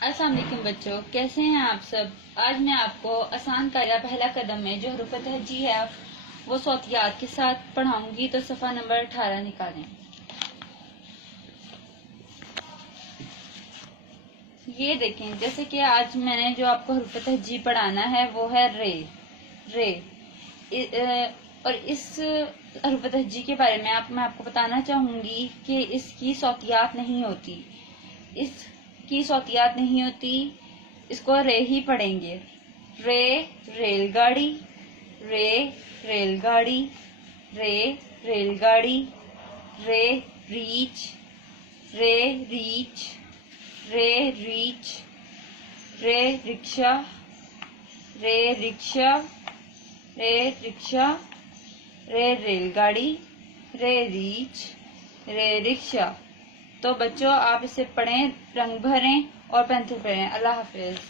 अस्सलाम वालेकुम बच्चों, कैसे हैं आप सब। आज मैं आपको आसान कायदा पहला कदम में जो हरूफ तहज्जी है वो सौतियात के साथ पढ़ाऊंगी। तो सफ़ा नंबर 18 निकालें। ये देखें, जैसे कि आज मैंने जो आपको हरूफ तहज्जी पढ़ाना है वो है रे। रे और इस हरूफ तहज्जी के बारे में मैं आपको बताना चाहूंगी कि इसकी सौतियात नहीं होती। इसकी सौतियात नहीं होती, इसको रे ही पढ़ेंगे। रे रेलगाड़ी, रे रेलगाड़ी, रे रेलगाड़ी, रे रीच, रे रीच, रे रीच, रे रिक्शा, रे रिक्शा, रे रिक्शा, रे रेलगाड़ी, रे रीच, रे रिक्शा। तो बच्चों आप इसे पढ़ें, रंग भरें और पेंसिल पढ़ें। अल्लाह हाफिज।